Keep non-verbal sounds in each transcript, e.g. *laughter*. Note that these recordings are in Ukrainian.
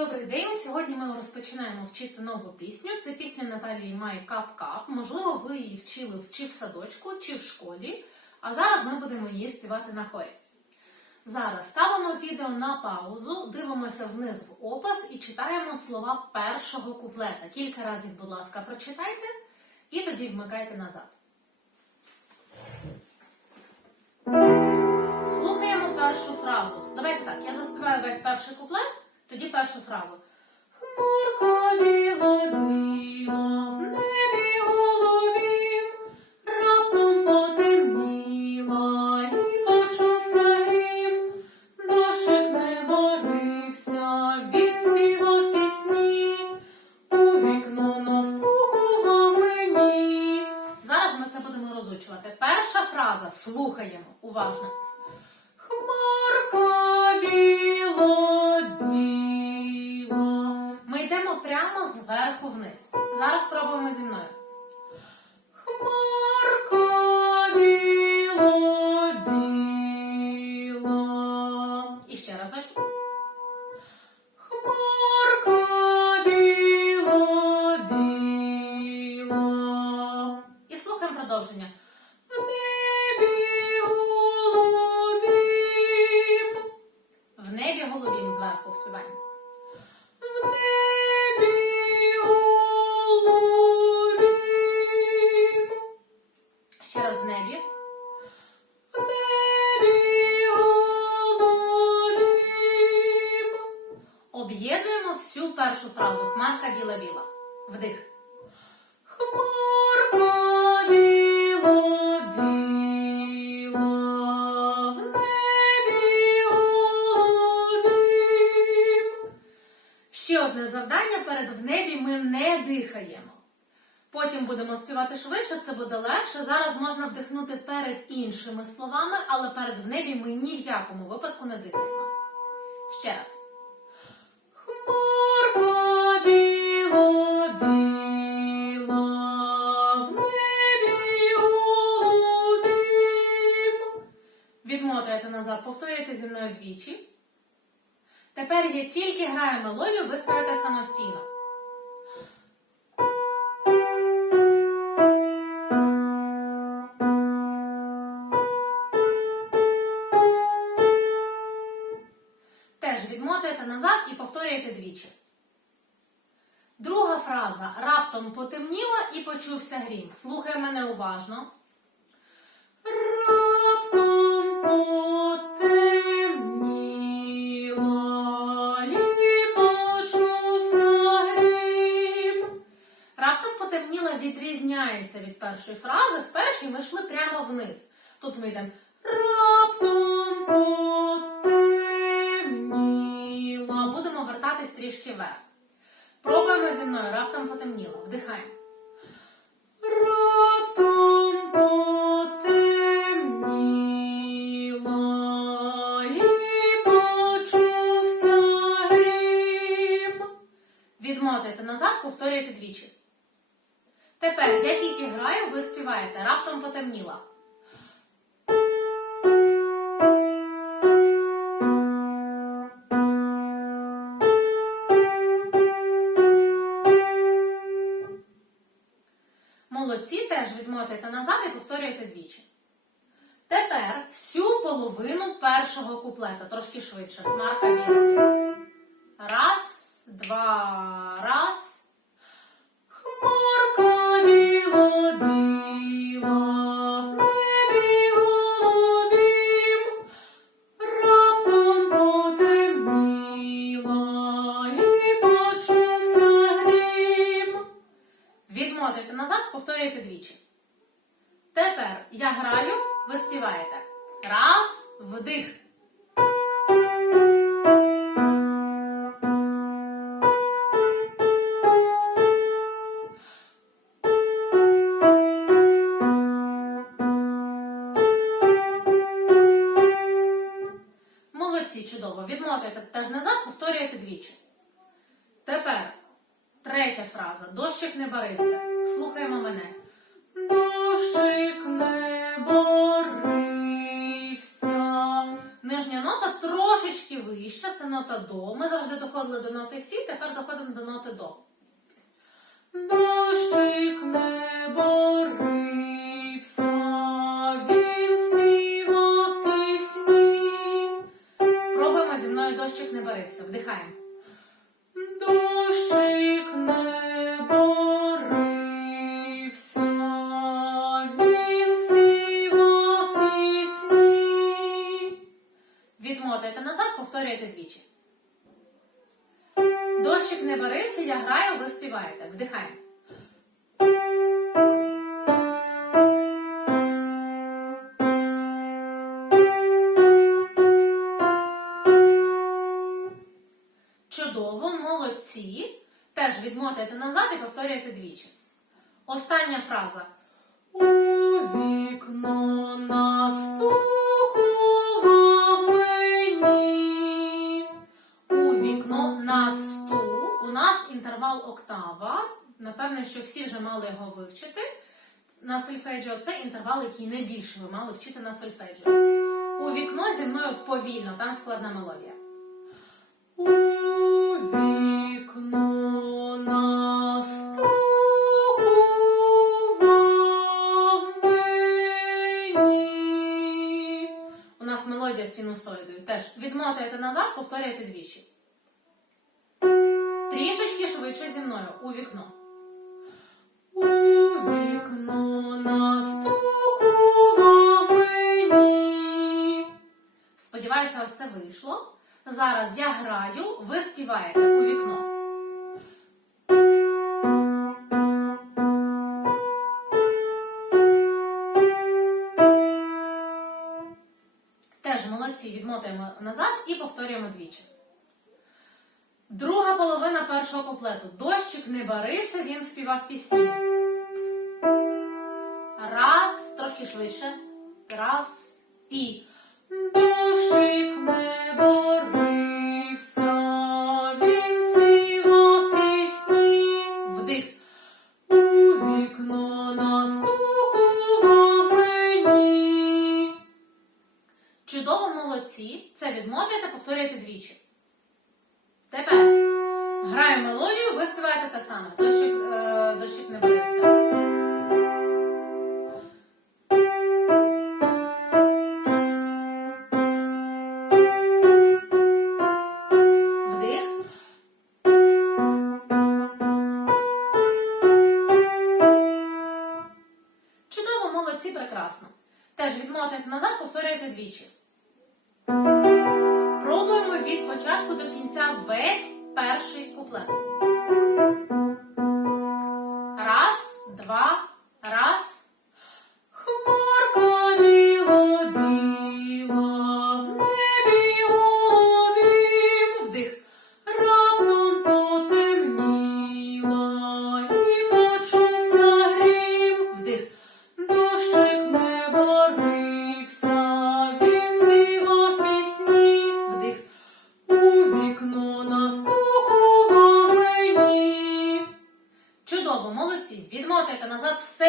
Добрий день! Сьогодні ми розпочинаємо вчити нову пісню. Це пісня Наталії Май Кап-Кап. Можливо, ви її вчили чи в садочку, чи в школі. А зараз ми будемо її співати на хорі. Зараз ставимо відео на паузу, дивимося вниз в опис і читаємо слова першого куплета. Кілька разів, будь ласка, прочитайте і тоді вмикайте назад. Слухаємо першу фразу. Давайте так, я заспіваю весь перший куплет, тоді першу фразу. Хмарка біла біла, в небі голубім, раптом потемніла і почувся грім. Дощик не борився, він співав пісні, у вікно настукував мені. Зараз ми це будемо розучувати. Перша фраза слухаємо уважно. Хмарка біла, біла. Ми йдемо прямо зверху вниз. Зараз спробуємо зі мною. Хмарка біла, біла. І ще разочок. Хмарка біла, біла. І слухаємо продовження. Дихаємо. Потім будемо співати швидше, це буде легше. Зараз можна вдихнути перед іншими словами, але перед в небі ми ні в якому випадку не дихаємо. Ще раз. Хмарка біла, в небі голубім. Відмотуєте назад, повторюєте зі мною двічі. Тепер я тільки граю мелодію, ви співаєте самостійно. Друга фраза раптом потемніло і почувся грім. Слухай мене уважно. Раптом потемніло і почувся грім. Раптом потемніло відрізняється від першої фрази. В першій ми йшли прямо вниз. Тут ми йдемо раптом потемніло. Будемо вертатись трішки вверх. Пробуємо зі мною, раптом потемніло. Вдихаємо. Раптом потемніло і почувся грім. Відмотуєте назад, повторюєте двічі. Тепер я тільки граю, ви співаєте. Раптом потемніло. Теж назад і повторюєте двічі. Тепер всю половину першого куплета, трошки швидше. Хмарка біла. Раз, два, раз. Молодці, чудово. Відмотуєте теж назад, повторюєте двічі. Тепер третя фраза. Дощик не барився. Слухаємо мене. Дощик не борився. Нижня нота трошечки вища, це нота до. Ми завжди доходили до ноти сі, тепер доходимо до ноти до. Дощик не борився, Теж відмотайте назад і повторюйте двічі. Остання фраза. У вікно настукував мені. У вікно на сту. У нас інтервал октава. Напевне, що всі вже мали його вивчити. На сольфеджіо це інтервал, який найбільше ви мали вчити на сольфеджіо. У вікно зі мною повільно, там складна мелодія. У вікно повторюєте двічі. Трішечки швидше зі мною. У вікно. У вікно настукував мені. Сподіваюся, все вийшло. Зараз я граю, ви співаєте у вікно. І повторюємо двічі. Друга половина першого куплету. Дощик не барився, він співав пісні. Раз, трошки швидше. Раз і. Дощик не борився, співаєте те саме. Дощик, е, дощик не борився. Вдих. Чудово, молодці, прекрасно. Теж відмотуєте назад, повторюєте двічі. Пробуємо від початку до кінця весь перший куплет.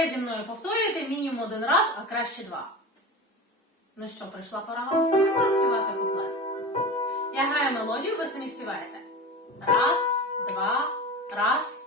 Назад, зі мною повторюйте мінімум один раз, а краще два. Ну що, прийшла пора вам самим заспівати куплет. Я граю мелодію, ви самі співаєте. Раз, два, раз.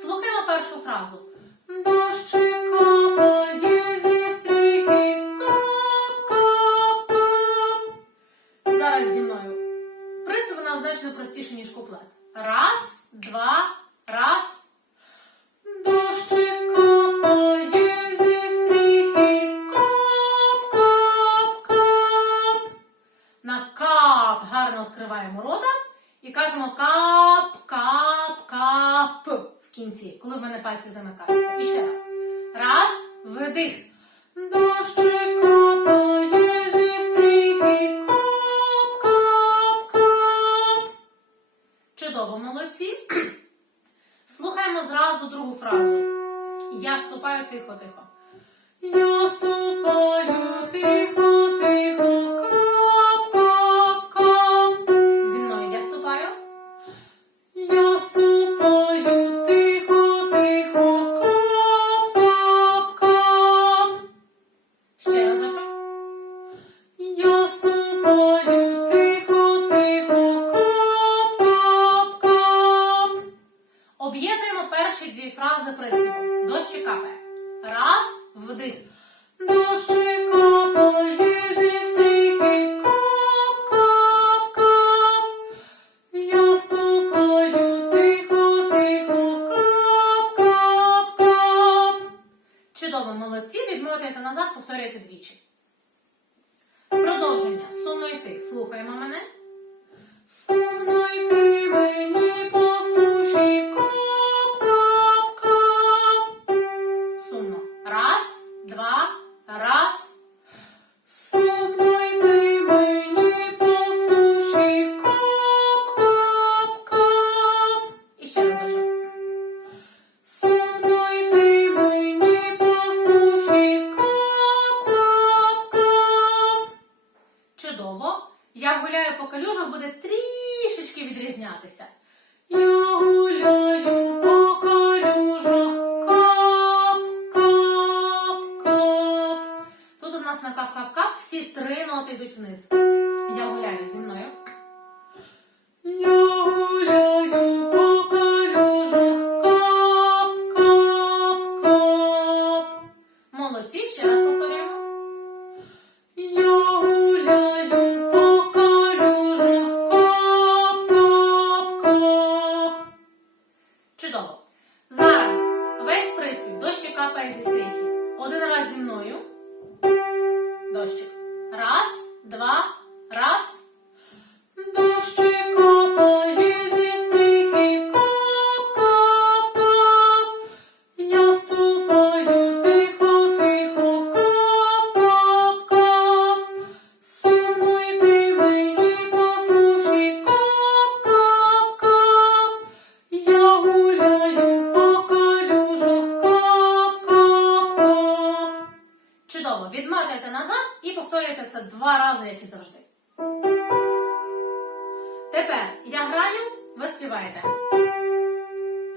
Слухаємо першу фразу. Дощика падає зі стріхів. Кап-кап-кап. Зараз зі мною. Приспів у нас значно простіше, ніж куплет. Раз, два, раз. Дощик капає зі стріхи. Кап-кап-кап. На кап гарно відкриваємо рота і кажемо кап-кап-кап кінці, коли в мене пальці замикаються. І ще раз. Раз, видих. Дощі капає зі стріхи. Кап, кап, кап. Чудово, молодці. *clears throat* Слухаємо зразу другу фразу. Я ступаю тихо-тихо. Я ступаю тихо-тихо. нас на кап-кап-кап всі три ноти йдуть вниз. Я гуляю зі мною. Я гуляю по калюжах кап-кап-кап. Молодці, ще раз повторюємо. Я гуляю по калюжах кап-кап-кап. Чудово. Зараз весь приспів дощі капає зі стріхи. Один раз зі мною дощик. Раз, два, відмотуєте назад і повторюєте це два рази, як і завжди. Тепер я граю, ви співаєте.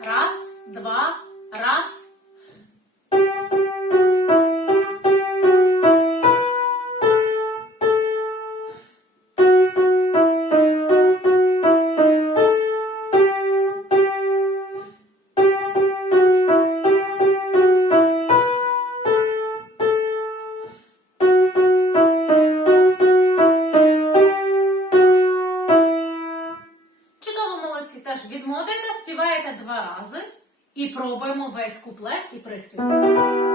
Раз, два, раз. весь куплет і приспів.